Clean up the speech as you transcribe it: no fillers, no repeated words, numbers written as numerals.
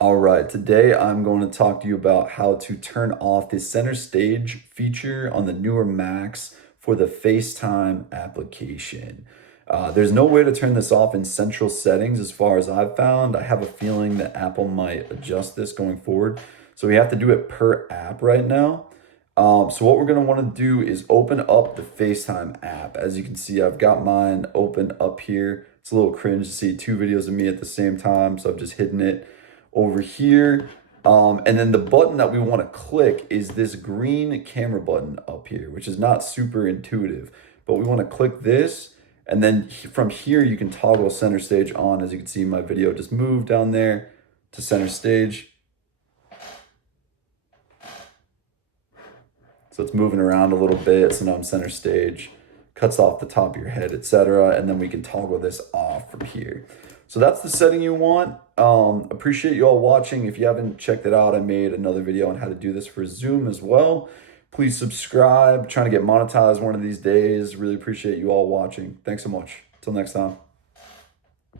All right, today I'm going to talk to you about how to turn off the center stage feature on the newer Macs for the FaceTime application. There's no way to turn this off in central settings as far as I've found. I have a feeling that Apple might adjust this going forward. So we have to do it per app right now. So what we're going to want to do is open up the FaceTime app. As you can see, I've got mine open up here. It's a little cringe to see two videos of me at the same time, so I've just hidden it over here. And then the button that we want to click is this green camera button up here, which is not super intuitive, but we want to click this. And then from here, you can toggle center stage on. As you can see, my video just moved down there to center stage. So it's moving around a little bit. So now I'm center stage, cuts off the top of your head, etc. And then we can toggle this off from here. So that's the setting you want. Appreciate you all watching. If you haven't checked it out, I made another video on how to do this for Zoom as well. Please subscribe. Trying to get monetized one of these days. Really appreciate you all watching. Thanks so much. Till next time.